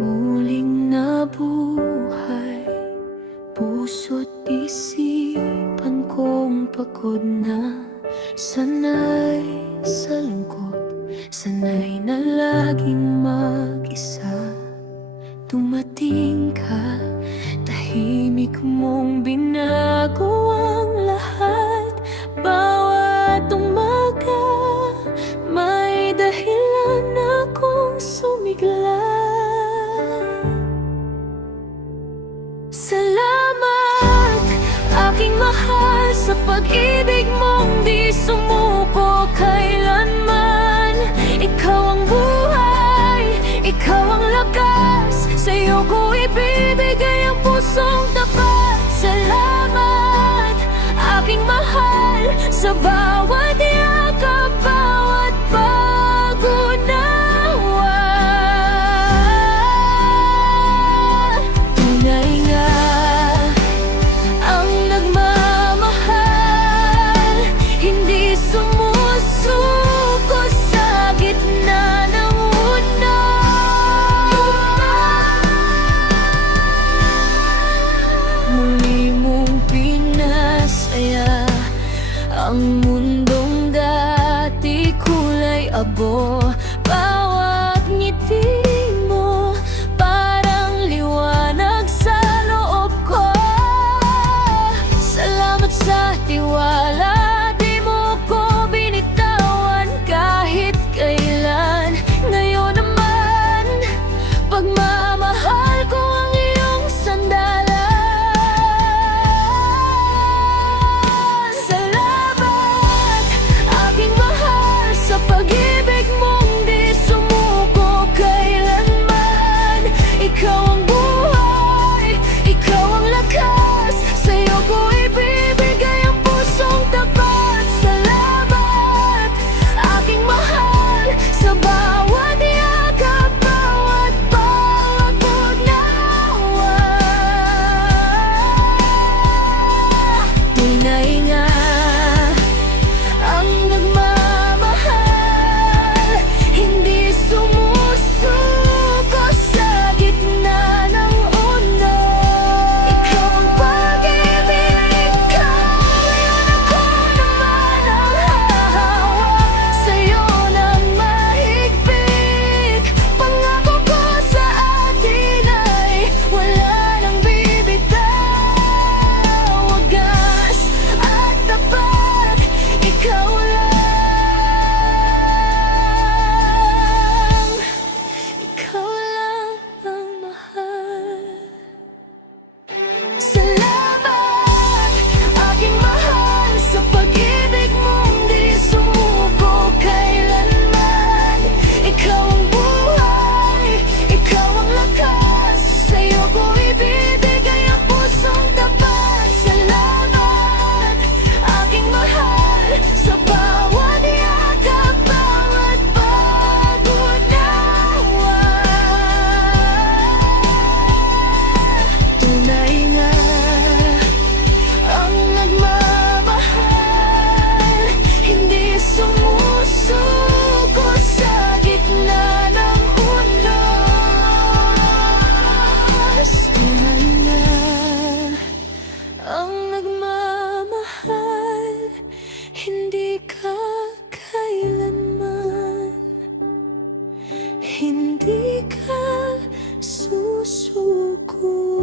Muling nabuhay, puso't isipan kong pagod na. Sanay sa lungkot, sanay na laging mag-isa. Dumating ka, tahimik mong binago ang lahat. Bawat umaga, may dahilan akong sumigla. Salamat, aking mahal, sa pag-ibig mong di sumuko kailanman. Ikaw ang buhay, ikaw ang lakas, sa'yo ko ibibigay ang pusong tapat. Salamat, aking mahal, sa bawat yakap, bawat pag-unawa. Tunay nga ang nagmamahal, hindi sumusuko sa gitna ng unaw. Muli mong pinasaya ang mundong dati kulay abo. Bawat ngiti mo parang liwanag sa loob ko. Salamat sa tiwala, di mo ko binitawan kahit kailan. Ngayon naman, pagmamahal ko ang iyong sandalan. Salamat, aking mahal, sa pag-ibig mong di sumuko kailanman. Ikaw ang buhay, ikaw ang lakas, sa'yo ko ibibigay ang pusong tapat. Salamat, aking mahal, sa bawat yakap, bawat pag-unawa. Tunay nga ang nagmamahal, hindi sumusuko sa gitna ng unaw. Ikaw ang pag-ibig, ikaw yun, ako naman ang hahawa sa'yo ng mahigpit. Pangako ko sa atin ay wala nang bibitaw. Wagas at tapat, ikaw lang, ikaw lang ang mahal. Salamat, aking mahal, sa pag-ibig mong di sumuko kailanman. Ikaw ang buhay, ikaw ang lakas, sa'yo ko ibibigay ang pusong tapat. Salamat, aking mahal, sa bawat yakap, bawat pag-unawa. Tunay nga ang nagmamahal, hindi sumusuko sa gitna ng unos. Tunay nga ang nagmamahal, hindi ka kailanman, hindi ka susuko.